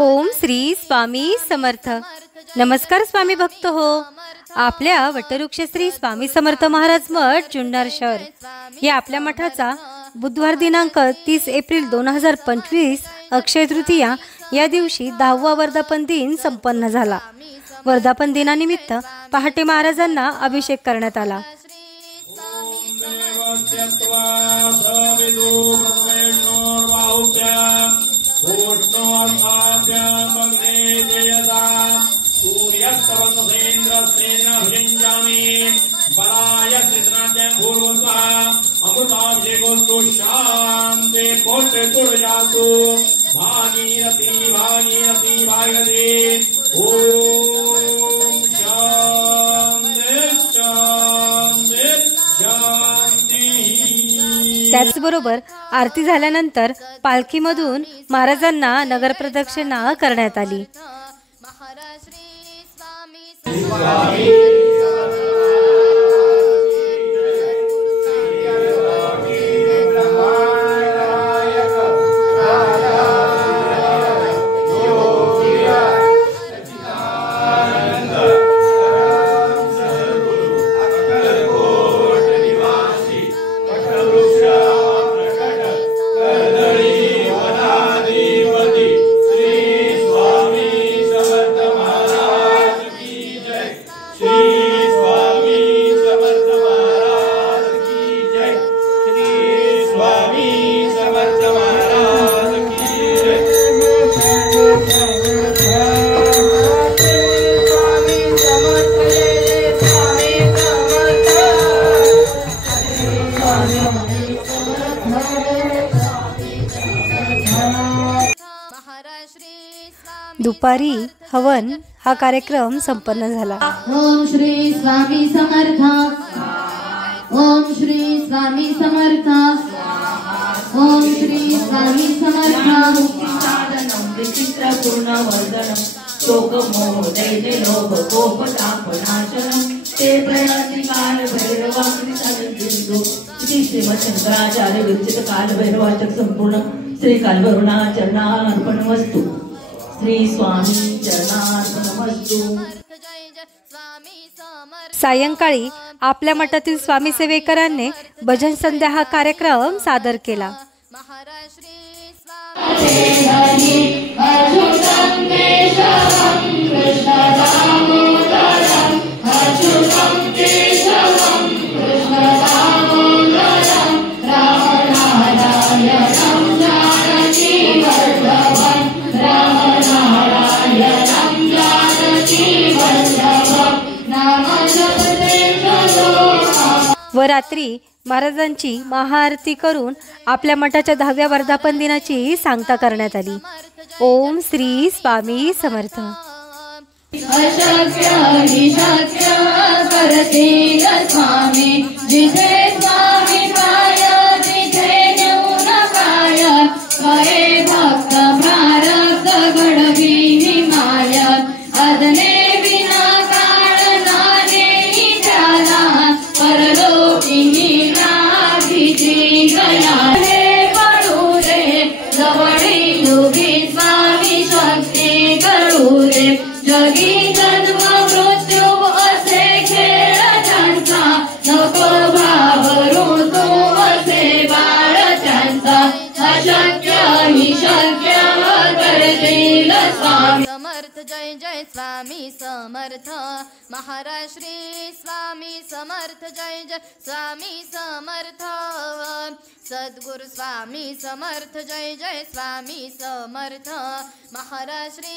ओम श्री स्वामी समर्थ। नमस्कार स्वामी भक्त हो। आपल्या वटवृक्ष श्री स्वामी समर्थ महाराज मठ जुन्नर शहर या आपल्या मठाचा बुधवार दिनांक 30 एप्रिल 2025 अक्षय तृतीया या दिवशी 10वा वर्धापन दिन संपन्न झाला। वर्धापन दिनानिमित्त पहाटे महाराजांना अभिषेक करण्यात आला। भागीरथी भागीरथी भागीरथी ओम शांति शांति शांति। त्याचबरोबर आरती झाल्यानंतर पालखीमधून महाराजांना नगर प्रदक्षिणा करण्यात आली। दुपारी हवन हा कार्यक्रम संपन्न झाला। ओम श्री स्वामी समर्थ। ओम श्री स्वामी समर्थ। ओम श्री स्वामी समर्थ। विचित्रपूर्ण वर्धनम शोक मोह दैन्य लोभ कोप ताप नाशनम ते प्रणति काल भैरवाकृतिंदु इति श्रीमच्छंकराचार्य विरचित काल भैरवाचक संपूर्ण श्री कालभैरवनाचरणार्पणमस्तु। श्री स्वामी चरणार्पणमस्तु। सायंकाळी आपल्या मठातील स्वामी सेवेकरांनी भजन संध्या हा कार्यक्रम सादर केला। व रात्री महाराजांची महाआरती करून आपल्या मठाच्या 10व्या वर्धापन दिनाची सांगता करण्यात आली। ओम श्री स्वामी समर्थ। अशक्य हि शक्य करतील स्वामी, जिथे स्वामी पाय तिथे न्यून काय, स्वये भक्त प्रारब्ध घडविली माय, अदने विना काळ नाने त्याला, परलोकी राधीची गया हे पडू रे, जवळी उभी स्वामी शक्ती करू रे, जगी जन्म मृत्यू असे खेळ त्यांचा, नको घाबरू तू असे बाळ त्यांचा, अशक्य हि शक्य करतील स्वामी समर्थ। जय जय स्वामी समर्थ। महाराज श्री स्वामी समर्थ। जय जय स्वामी समर्थ। सद्गुरु स्वामी समर्थ। जय जय स्वामी समर्थ। महाराज श्री